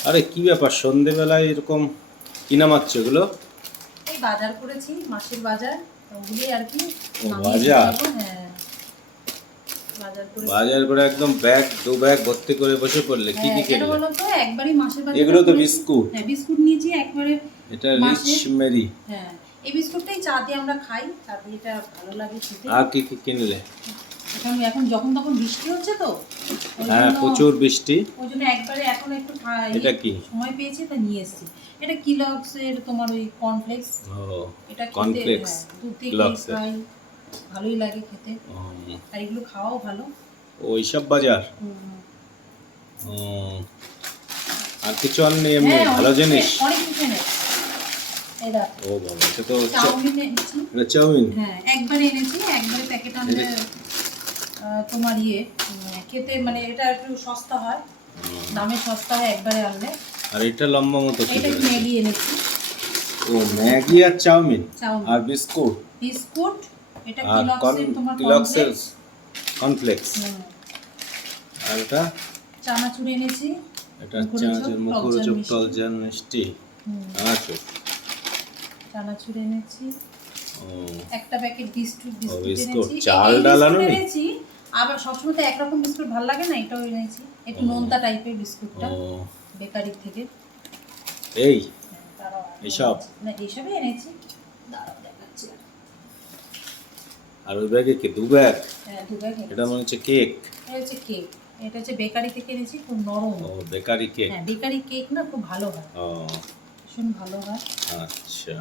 আরে কি ব্যাপার? সন্ধেবেলায় এরকম কি নামাচ্ছে এগুলো? এই বাজার করেছি মাসের বাজার ওগুলি আর কি বাজার? হ্যাঁ। বাজার করে একদম ব্যাগ দু ব্যাগ ভর্তি করে বসে পড়লে কি কি হ্যাঁ, কিনলে বলো তো একবারই মাসের বাজার এগুলো তো বিস্কুট। হ্যাঁ বিস্কুট নিয়েছি একবারে এটা রিচ মেরি। হ্যাঁ এই বিস্কুটটাই চা দিয়ে আমরা খাই চা দিয়ে এটা ভালো লাগে খেতে। আর কি কি কিনলে? এখন এখন যখন তখন বৃষ্টি হচ্ছে তো হ্যাঁ প্রচুর বৃষ্টি। ওই জন্য একবারে এখন একটু এটা কি? সময় পেয়েছি তা নিয়ে এসেছি। এটা কিলক্স এর তোমার ওই কর্নফ্লেক্স ও এটা কর্নফ্লেক্স হ্যাঁ, দুধ খাই ভালোই লাগে খেতে। আর এগুলো খাওয়াও ভালো। ওইসব বাজার? ও, আর কিছু আর নেই এমনি? হ্যাঁ, ভালো জিনিস? অনেক কিছু এই ও বাবা এটা তো চাউমিন চাউমিন? হ্যাঁ একবারে এনেছি একবারে প্যাকেট আনলে তোমার ইয়ে খেতে মানে এটা একটু সস্তা হয়। দামে সস্তা হয় একবারে আনলে। আর এটা লম্বা মতো এটা ম্যাগি এনেছি। ও ম্যাগি আর চাউমিন? আর বিস্কুট? বিস্কুট এটা কিলক্সের। কর্নফ্লেক্স আর এটা? চানাচুর এনেছি। এটা টকঝাল মুখরোচক। টলজান মিষ্টি। আচ্ছা চানাচুর। এনেছি। ও। একটা প্যাকেট বিস্কুট বিস্কুট এনেছি। চাল এই- এই ডাল এনেছি। আবার সবসময় তো একরকম বিস্কুট ভালো লাগে না এটাও এনেছি। একটু নোনতা টাইপের বিস্কুটটা ও। বেকারি থেকে। এই এসব? না এইসবই এনেছি। দাঁড়াও দেখাচ্ছি। আর ওই ব্যাগে কি দু ব্যাগ? হ্যাঁ দু ব্যাগ এটা মনে হচ্ছে কেক। এটা হচ্ছে কেক। এটা হচ্ছে বেকারি থেকে এনেছি খুব নরম। ও বেকারি কেক। হ্যাঁ বেকারি কেক না খুব ভালো হয়। ও। ভীষণ ভালো হয়। আচ্ছা।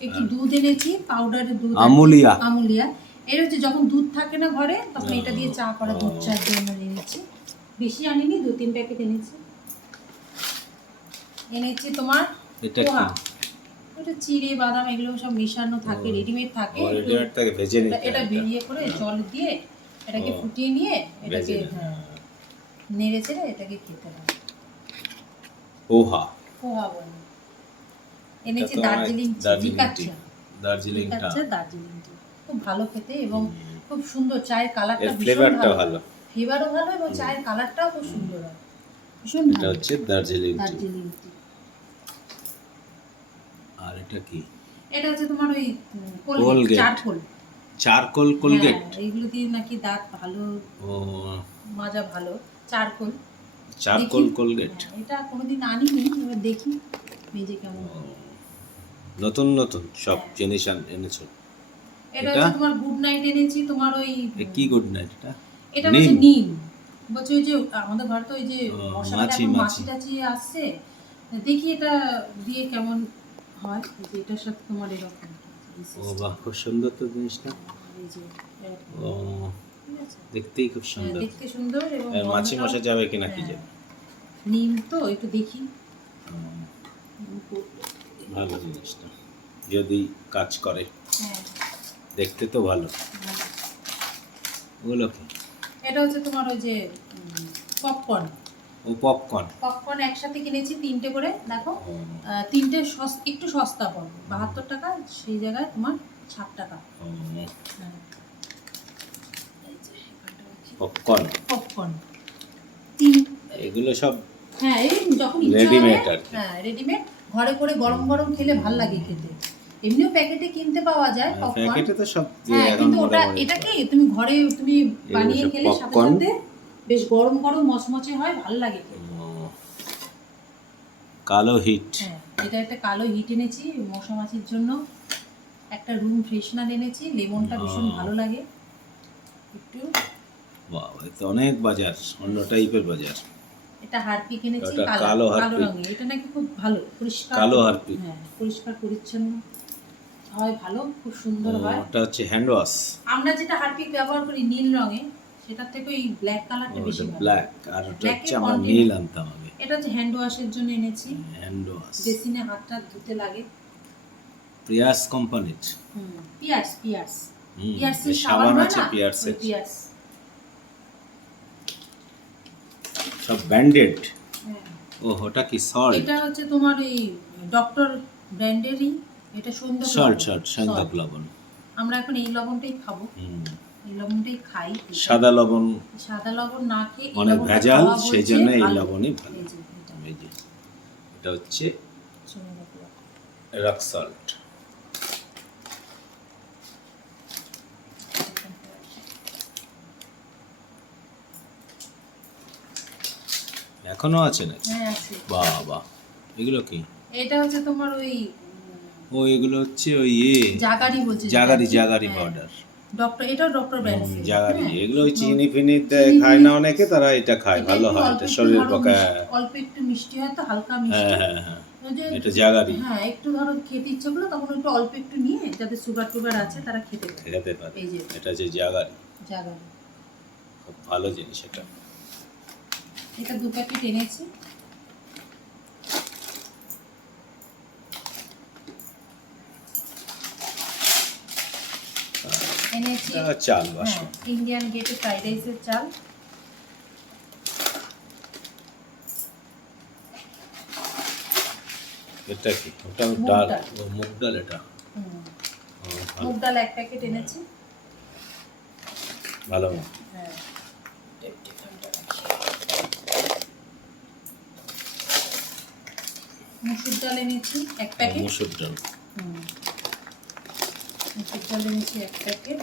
একটু দুধ এনেছি পাউডারের দুধ আমুলিয়া। আমুলিয়া। এর হচ্ছে যখন দুধ থাকে না ঘরে তখন এটা দিয়ে চা করা। দুধ চার জন্য এনেছি বেশি আনিনি দু তিন প্যাকেট এনেছি। এনেছি তোমার এটা পোহা। কি? ওটা চিড়ে বাদাম এগুলো সব মিশানো থাকে রেডিমেড থাকে। এটা- নিতে এটা হয় বেরিয়ে করে জল দিয়ে এটাকে ফুটিয়ে নিয়ে এটাকে হ্যাঁ নেড়ে চেড়ে এটাকে খেতে হবে। পোহা। পোহা বলে। এনেছি দার্জিলিং দার্জিলিং দার্জিলিং টি। খুব ভালো খেতে এবং খুব সুন্দর। চায়ের কালারটা ভীষণ ফ্লেভারটা ভালো। ফ্লেভারও ভালো এবং চায়ের কালারটাও খুব সুন্দর হয়। ভীষণ এটা হচ্ছে দার্জিলিং টি দার্জিলিং টি আর এটা কি? এটা হচ্ছে তোমার ওই কোলগেট। চারকোল। চারকোল কোলগেট হ্যাঁ, এইগুলো দিয়ে নাকি দাঁত ভালো ও। মাজা ভালো। চারকোল। চারকোল কোলগেট হ্যাঁ, এটা কোনোদিন আনিনি এবার দেখি। মেজে কেমন। নতুন নতুন সব হ্যাঁ। জিনিস এনেছো। এটা? হচ্ছে তোমার গুড নাইট এনেছি তোমার ওই কি গুড নাইট এটা? এটা হচ্ছে নিম? বলছে ওই যে আমাদের ঘরে তো ওই যে মশাটা মাছি, টাছি আসছে। দেখি এটা দিয়ে কেমন হয় যে এটার সাথে তোমার এরকম। ও বাহ খুব সুন্দর তো জিনিসটা। ও? দেখতেই খুব হ্যাঁ, সুন্দর। দেখতে সুন্দর এবং মাছি মশা যাবে কিনা কি হ্যাঁ। যাবে নিম তো একটু দেখি। ভালো জিনিসটা যদি কাজ করে। হ্যাঁ। দেখতে তো ভালো। ওগুলো কি? এটা হচ্ছে তোমার ওই যে পপকর্ন ও পপকর্ন পপকর্ন একসাথে কিনেছি তিনটে করে দেখো। তিনটে একটু সস্তা পড়বে বাহাত্তর টাকা সেই জায়গায় তোমার ষাট টাকা। হ্যাঁ। এই যে, এখানটা রাখি। পপকর্ন পপকর্ন তিন এগুলো সব হ্যাঁ এই যখন কি। হ্যাঁ রেডিমেড ঘরে করে গরম গরম খেলে ভালো লাগে খেতে। এমনিও প্যাকেটে কিনতে পাওয়া যায় পপকর্ন প্যাকেটে তো সব হ্যাঁ কিন্তু ওটা এটা কি তুমি ঘরে তুমি বানিয়ে খেলে সাথে সাথে বেশ গরম গরম মচমচে হয় ভালো লাগে খেতে। কালো হিট। হ্যাঁ এটা একটা কালো হিট এনেছি মশা মাছির জন্য। একটা রুম ফ্রেশনার এনেছি লেমনটা ভীষণ ভালো লাগে। একটু। বাবা এ তো অনেক বাজার অন্য টাইপের বাজার। এটা হারপিক এনেছি কালো কালো কালো রঙের। এটা নাকি খুব ভালো পরিষ্কার। কালো হারপিক। হ্যাঁ পরিষ্কার পরিচ্ছন্ন। হয় ভালো খুব সুন্দর হয়। ওটা হচ্ছে হ্যান্ড ওয়াশ আমরা যেটা হারপিক ব্যবহার করি নীল রঙে সেটার থেকে ওই ব্ল্যাক কালারটা বেশি ব্ল্যাক আর ওটা হচ্ছে আমরা নীল আনতাম আগে এটা হচ্ছে হ্যান্ড ওয়াশের জন্য এনেছি। হ্যান্ড ওয়াশ বেসিনে হাতটা ধুতে লাগে। প্রিয়াস কোম্পানির হুম পিয়ার্স পিয়ার্স পিয়ার্সের সাবান আছে পিয়ার্সের পিয়ার্স সব ব্যান্ডেড ও ওটা কি সল্ট এটা হচ্ছে তোমার এই ডক্টর ব্র্যান্ডেরই এটা সন্ধ্যা সল্ট সল্ট সন্ধ্যক লবণ। আমরা এখন এই লবণটাই খাব। এই লবণটাই খাই। সাদা লবণ। সাদা লবণ না খেয়ে অনেক ভেজাল সেই জন্য এই লবণই ভালো। এই যে এটা, হচ্ছে রক সল্ট। এখনও আছে নাকি? হ্যাঁ বাহ বাহ। এগুলো কি? এটা হচ্ছে তোমার ওই ও এগুলো হচ্ছে ওই ইয়ে জাগারি বলছে জাগারি জাগারি হ্যাঁ। পাউডার ডক্টর এটাও ডক্টর ব্র্যান্ড জাগারি। এগুলো ওই চিনি ফিনি খায় না অনেকে তারা এটা খায় ভালো হয় এটা শরীরের পক্ষে অল্প একটু মিষ্টি হয় তো হালকা মিষ্টি হ্যাঁ হ্যাঁ। হ্যাঁ। এটা জাগারি। হ্যাঁ একটু ধরো খেতে ইচ্ছে করল তখন একটু অল্প একটু নিয়ে যাদের সুগার টুগার আছে তারা খেতে পারে। খেতে পারে। এই যে। এটা হচ্ছে জাগারি। জাগারি। খুব ভালো জিনিস এটা। এটা দু প্যাকেট এনেছি এনেছি এটা চাল হ্যাঁ ইন্ডিয়ান গেটে ফ্রাইড রাইসের চাল। এটা কি? ওটা ডাল। মুগ ডাল এটা? মুগ ডাল এক প্যাকেট এনেছি। ভালো। হ্যাঁ। মুসুর ডাল এনেছি এক প্যাকেট। মুসুর ডাল। হুম। মুসুর ডাল এনেছি এক প্যাকেট।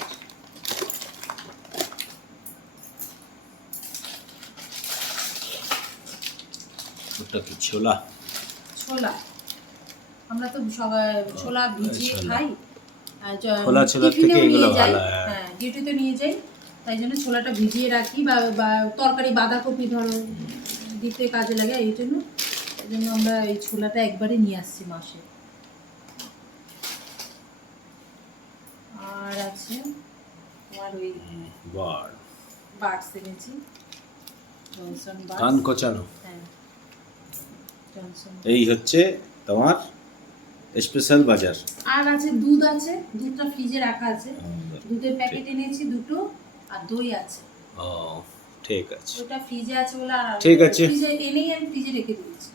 কি ছোলা। ছোলা। আমরা তো সবাই ছোলা ভিজিয়ে খাই। খোলা ছোলার থেকে এগুলো। ভালো, হ্যাঁ। হ্যাঁ ডিউটিতে নিয়ে যাই। তাই জন্য ছোলাটা ভিজিয়ে রাখি বা তরকারি বাঁধাকপি ধরো দিতে কাজে লাগে এই জন্য। এই জন্য আমরা এই ছোলাটা একবারে নিয়ে আসছি মাসে। আর আছে তোমার ওই বার বার্ডস এনেছি। কান কোচানো। হ্যাঁ। এই হচ্ছে তোমার স্পেশাল বাজার। আর আছে দুধ আছে দুধটা ফ্রিজে রাখা আছে। দুধের প্যাকেট এনেছি দুটো আর দই আছে। ও ঠিক আছে। ওটা ফ্রিজে আছে বলে আর ঠিক আছে। ফ্রিজে এনেই আমি ফ্রিজে রেখে দিয়েছি।